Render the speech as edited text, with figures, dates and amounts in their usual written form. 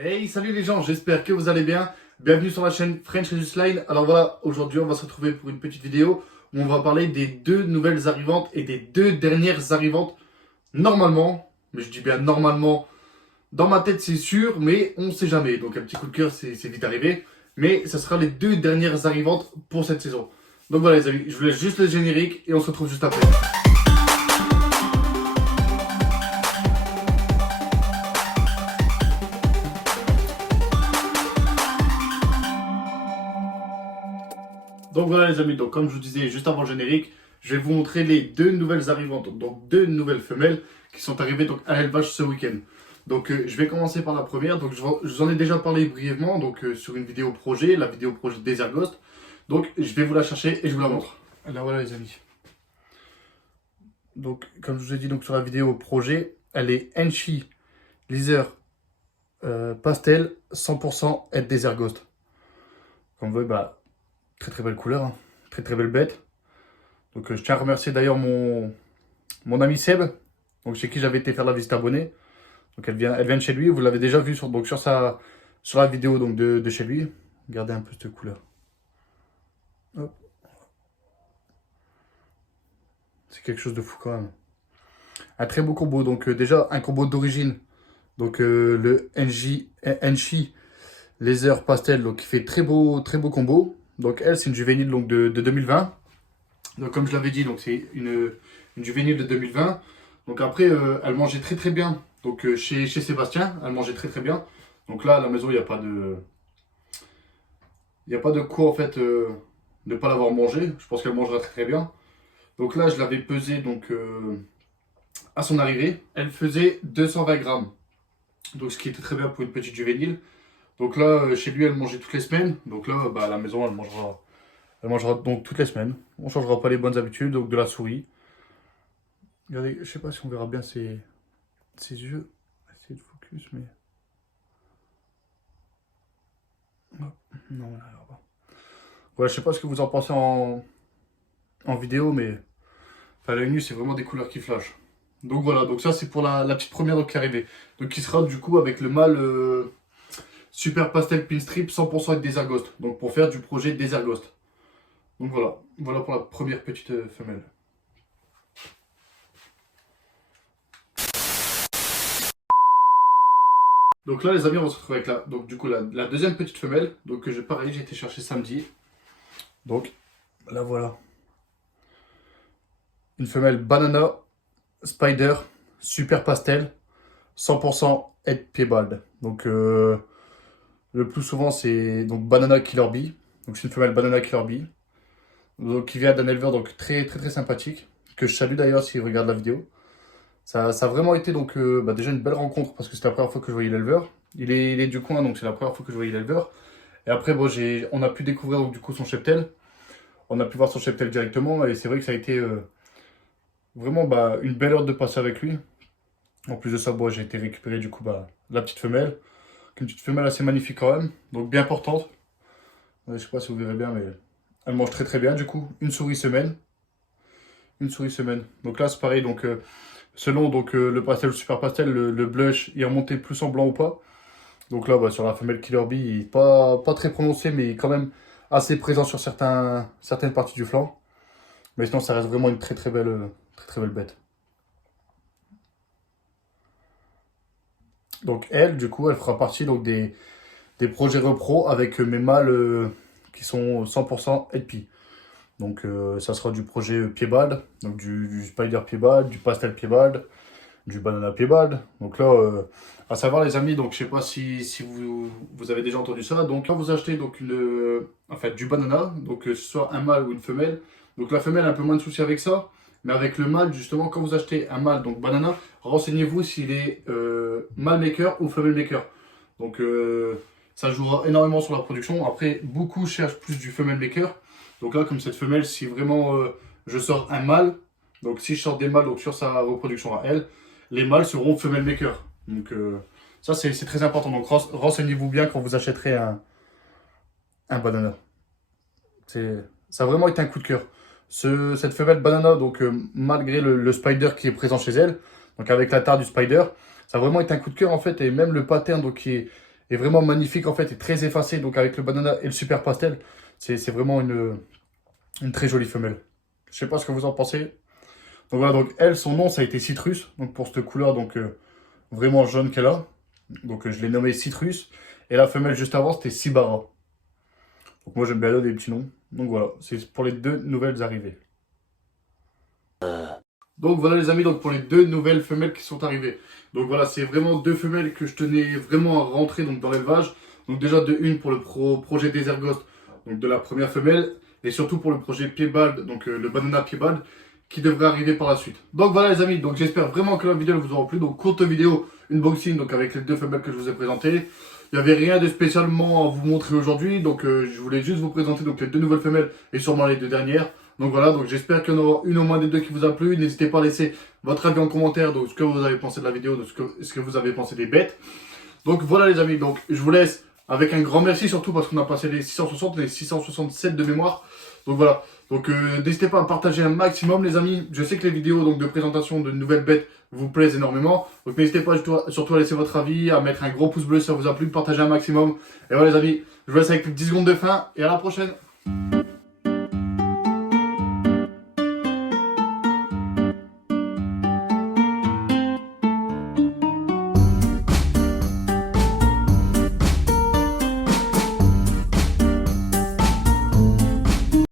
Hey, salut les gens, j'espère que vous allez bien. Bienvenue sur la chaîne French Jesus Line. Alors voilà, aujourd'hui on va se retrouver pour une petite vidéo où on va parler des deux nouvelles arrivantes et des deux dernières arrivantes. Normalement, mais je dis bien normalement, dans ma tête c'est sûr, mais on sait jamais. Donc un petit coup de cœur, c'est vite arrivé. Mais ce sera les deux dernières arrivantes pour cette saison. Donc voilà les amis, je vous laisse juste le générique et on se retrouve juste après. Donc voilà les amis, donc comme je vous disais juste avant le générique, je vais vous montrer les deux nouvelles arrivantes, donc deux nouvelles femelles qui sont arrivées donc à l'élevage ce week-end. Donc je vais commencer par la première, donc je vous en ai déjà parlé brièvement donc sur une vidéo projet, la vidéo projet Desert Ghost. Donc je vais vous la chercher et je vous la montre. Là voilà les amis. Donc comme je vous ai dit donc sur la vidéo projet, elle est Enchi Laser Pastel 100% Head Desert Ghost. Comme vous voyez, bah très très belle couleur, hein. Très très belle bête. Donc je tiens à remercier d'ailleurs mon ami Seb, donc chez qui j'avais été faire la visite abonnée. Donc elle vient de chez lui, vous l'avez déjà vu sur la vidéo donc de chez lui. Regardez un peu cette couleur. Hop. C'est quelque chose de fou quand même. Un très beau combo, donc déjà un combo d'origine. Donc le Enchi Laser Pastel, donc qui fait très beau combo. Donc elle c'est une juvénile donc de 2020. Donc comme je l'avais dit, donc c'est une juvénile de 2020. Donc après, elle mangeait très très bien. Donc chez Sébastien, elle mangeait très très bien. Donc là, à la maison, il n'y a pas de quoi en fait de ne pas l'avoir mangée. Je pense qu'elle mangera très très bien. Donc là, je l'avais pesée donc à son arrivée. Elle faisait 220 grammes. Donc ce qui était très bien pour une petite juvénile. Donc là, chez lui, elle mangeait toutes les semaines. Donc là, bah, à la maison, elle mangera donc toutes les semaines. On ne changera pas les bonnes habitudes, donc de la souris. Regardez, je sais pas si on verra bien ses yeux. Essayer de focus, mais. Hop. Non, on n'arrive pas. Ouais, je sais pas ce que vous en pensez en vidéo, mais. Enfin, à l'œil nu, c'est vraiment des couleurs qui flashent. Donc voilà, donc ça c'est pour la petite première donc, qui est arrivée. Donc qui sera du coup avec le mâle Super Pastel Pinstrip 100% avec Desert Ghost. Donc pour faire du projet Desert Ghost. Donc voilà, voilà pour la première petite femelle. Donc là les amis on va se retrouver avec la deuxième petite femelle. Donc que pareil j'ai été chercher samedi. Donc là voilà. Une femelle Banana Spider Super Pastel 100% Head Piebald. Donc le plus souvent c'est donc Banana Killer Bee. Donc c'est une femelle Banana Killer Bee. Donc qui vient d'un éleveur donc très très très sympathique. Que je salue d'ailleurs s'il regarde la vidéo. Ça a vraiment été donc déjà une belle rencontre parce que c'était la première fois que je voyais l'éleveur. Il est du coin donc c'est la première fois que je voyais l'éleveur. Et après bon, on a pu découvrir donc, du coup son cheptel. On a pu voir son cheptel directement et c'est vrai que ça a été vraiment une belle heure de passer avec lui. En plus de ça, bon, j'ai été récupérer du coup la petite femelle. Une petite femelle assez magnifique quand même, donc bien portante. Je sais pas si vous verrez bien mais elle mange très très bien du coup. Une souris semaine. Une souris semaine. Donc là c'est pareil donc... selon donc, le pastel, le super pastel, le blush, il est remonté plus en blanc ou pas. Donc là, sur la femelle Killer Bee, il n'est pas très prononcé, mais il est quand même assez présent sur certaines parties du flanc. Mais sinon, ça reste vraiment une très très belle bête. Donc elle, du coup, elle fera partie donc, des projets repro avec mes mâles qui sont 100% LP. Donc ça sera du projet Piebald, donc du Spider Piebald, du Pastel Piebald, du Banana Piebald. Donc là, à savoir les amis, donc je sais pas si vous avez déjà entendu ça. Donc quand vous achetez donc en fait du banana, donc que ce soit un mâle ou une femelle. Donc la femelle a un peu moins de soucis avec ça, mais avec le mâle justement, quand vous achetez un mâle donc banana, renseignez-vous s'il est mâle maker ou femelle maker. Donc ça jouera énormément sur la production. Après, beaucoup cherchent plus du femelle maker. Donc là, comme cette femelle, si vraiment je sors un mâle, donc si je sors des mâles donc sur sa reproduction à elle, les mâles seront femelle maker. Donc ça c'est très important. Donc renseignez-vous bien quand vous achèterez un banana. Ça a vraiment été un coup de cœur. Cette femelle banana, donc malgré le spider qui est présent chez elle, donc avec la tare du spider, ça a vraiment été un coup de cœur en fait. Et même le pattern donc, qui est vraiment magnifique en fait, et très effacée. Donc avec le banana et le super pastel, c'est vraiment une très jolie femelle. Je sais pas ce que vous en pensez. Donc voilà, donc elle, son nom, ça a été Citrus. Donc pour cette couleur, donc vraiment jaune qu'elle a. Donc je l'ai nommée Citrus. Et la femelle juste avant, c'était Sibara. Donc moi j'aime bien donner des petits noms. Donc voilà, c'est pour les deux nouvelles arrivées. Donc voilà les amis, donc pour les deux nouvelles femelles qui sont arrivées. Donc voilà, c'est vraiment deux femelles que je tenais vraiment à rentrer donc, dans l'élevage. Donc déjà de une pour le projet Desert Ghost, donc de la première femelle. Et surtout pour le projet Piebald, donc le banana Piebald, qui devrait arriver par la suite. Donc voilà les amis, donc j'espère vraiment que la vidéo vous aura plu. Donc courte vidéo, unboxing, donc avec les deux femelles que je vous ai présentées. Il n'y avait rien de spécialement à vous montrer aujourd'hui, donc je voulais juste vous présenter donc, les deux nouvelles femelles et sûrement les deux dernières. Donc voilà, donc j'espère qu'il y en aura une au moins des deux qui vous a plu. N'hésitez pas à laisser votre avis en commentaire, donc ce que vous avez pensé de la vidéo, de ce que vous avez pensé des bêtes. Donc voilà les amis, donc je vous laisse avec un grand merci surtout parce qu'on a passé les 660, les 667 de mémoire. Donc voilà, donc n'hésitez pas à partager un maximum les amis. Je sais que les vidéos donc, de présentation de nouvelles bêtes vous plaisent énormément. Donc n'hésitez pas surtout à laisser votre avis, à mettre un gros pouce bleu si ça vous a plu, partager un maximum. Et voilà les amis, je vous laisse avec 10 secondes de fin et à la prochaine.